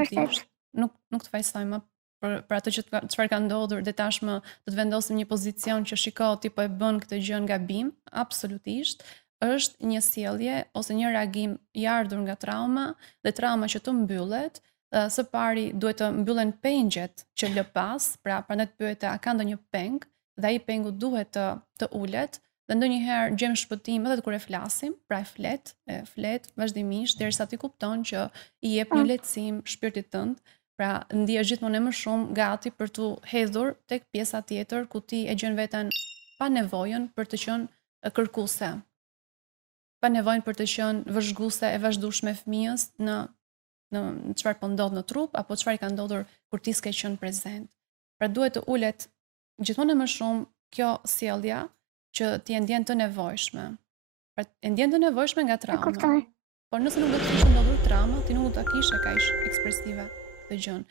vërtet. Absolutisht. Nuk të fajsoj më për atë çfarë ka ndodhur dhe tashmë do të vendosim një pozicion që shiko ti po e bën këtë gjë nga gabim, absolutisht. Është një sjellje ose një reagim i ardhur nga trauma dhe trauma që të mbyllet, së pari duhet të mbyllen pengjet që lë pas, pra prandaj të pyete a ka ndonjë peng dhe ai pengu duhet të ulet dhe ndonjëherë gjem shpëtim edhe kur e flasim, pra e flet vazhdimisht derisa ti kupton që i jep Po, një lehtësim shpirtit tënd. Pra, ndihesh gjithmonë e më shumë gati për tu hedhur tek pjesa tjetër ku ti e gjen veten pa nevojën për të qenë kërkuese, pa nevojën për të qenë vëzhguese e vazhdueshme fëmijës në çfarë po ndodh në trup apo çfarë ka ndodhur kur ti s'ke qenë prezent. Pra duhet të ulet gjithmonë e më shumë kjo sjellja që ti e ndjen të nevojshme. Pra e ndjen të nevojshme nga e trauma. kuptoj. Por nëse nuk do të kishte ndodhur trauma, ti nuk do ta kishe kaq ekspresive këtë gjën.